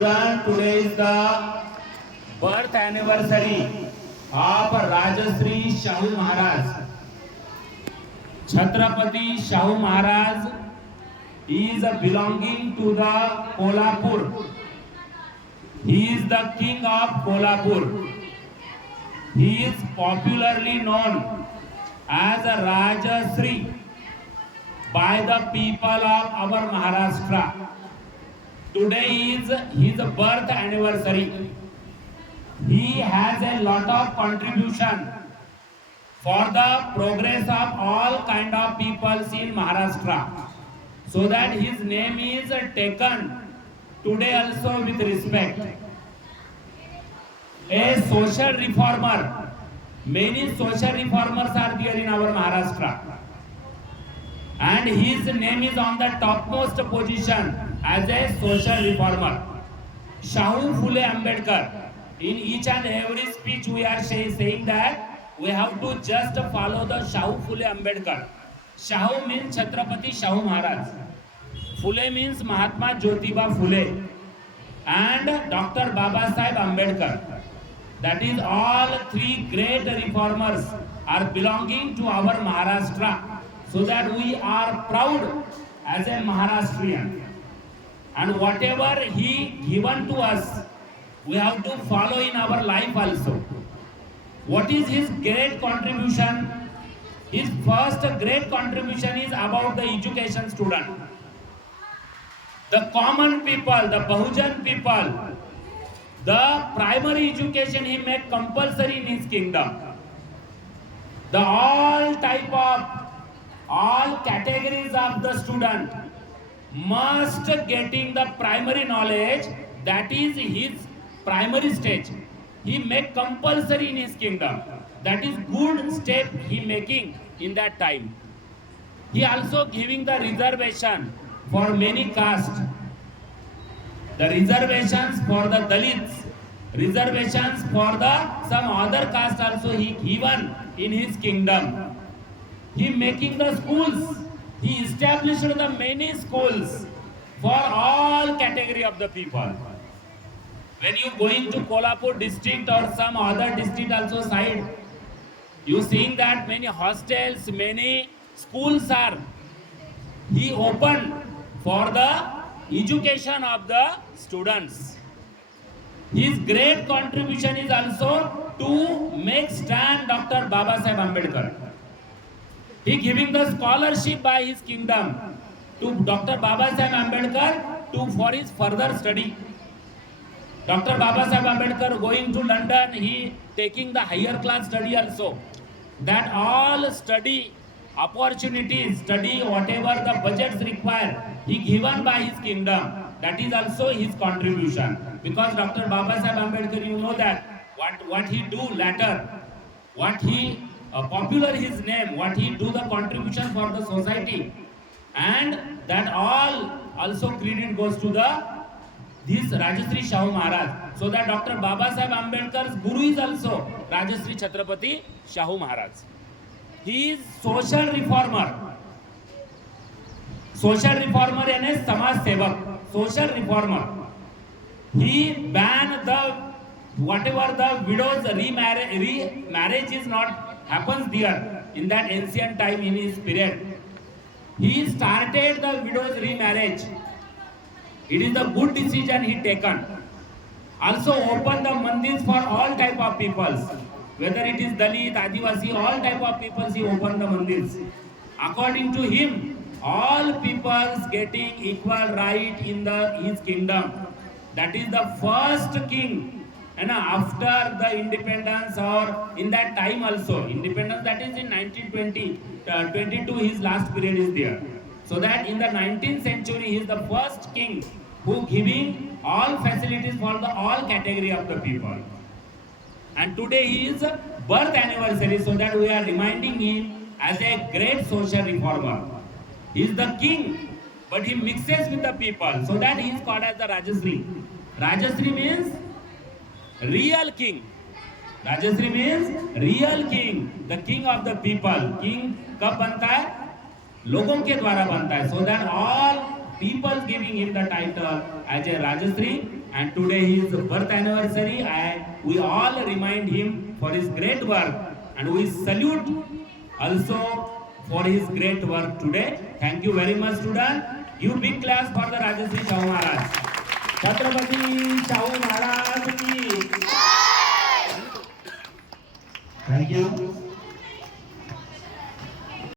Today is the birth anniversary of Rajashri Shahu Maharaj. Chhatrapati Shahu Maharaj is belonging to the Kolhapur. He is the king of Kolhapur. He is popularly known as a Rajashri by the people of our Maharashtra. Today is his birth anniversary. He has a lot of contribution for the progress of all kind of peoples in Maharashtra. So that his name is taken today also with respect. A social reformer. Many social reformers are there in our Maharashtra. And his name is on the topmost position as a social reformer. Shahu Phule Ambedkar. In each and every speech we are saying that we have to just follow the Shahu Phule Ambedkar. Shahu means Chhatrapati Shahu Maharaj. Phule means Mahatma Jyotiba Phule. And Dr. Baba Sahib Ambedkar. That is, all three great reformers are belonging to our Maharashtra. So that we are proud as a Maharashtrian. And whatever he given to us, we have to follow in our life also. What is his great contribution? His first great contribution is about the education student. The common people, the Bahujan people, the primary education he made compulsory in his kingdom. The all categories of the student must getting the primary knowledge, that is his primary stage. He make compulsory in his kingdom. That is good step he making in that time. He also giving the reservation for many castes. The reservations for the Dalits, reservations for the some other caste also he given in his kingdom. He making the schools. He established the many schools for all category of the people. When you go into Kolhapur district or some other district also side, you seeing that many hostels, many schools are he opened for the education of the students. His great contribution is also to make stand Dr. Baba Sahib Ambedkar. He giving the scholarship by his kingdom to Dr. Baba Sahib Ambedkar for his further study. Dr. Baba Sahib Ambedkar going to London, he taking the higher class study also. That all study opportunities, study whatever the budgets require, he given by his kingdom. That is also his contribution. Because Dr. Baba Sahib Ambedkar, you know that what he do later, what he popular his name, what he do the contribution for the society, and that all also credit goes to this Rajashri Shahu Maharaj. So that Dr. Baba Sahib Ambedkar's guru is also Rajashri Chhatrapati Shahu Maharaj. He is social reformer. Social reformer यानी समाज सेवक. Social reformer. He banned the whatever the widows remarriage is not happens there in that ancient time in his period. He started the widows remarriage. It is the good decision he taken. Also opened the mandirs for all type of peoples. Whether it is Dalit, Adivasi, all type of peoples he opened the mandirs. According to him, all peoples getting equal right in his kingdom. That is the first king. And after the independence or in that time also, independence that is in 1920, 22 his last period is there. So that in the 19th century he is the first king who giving all facilities for the all category of the people. And today he is birth anniversary, so that we are reminding him as a great social reformer. He is the king, but he mixes with the people, so that he is called as the Rajashri. Rajashri means real king. Rajashri means real king, the king of the people. King कब बनता है? लोगों के द्वारा बनता है. So that all people giving him the title as a Rajashri and today his birth anniversary. We all remind him for his great work, and we salute also for his great work today. Thank you very much, student. Give big class for the Rajashri Shahu Maharaj. Chhatrapati Shahu Maharaj की thank you.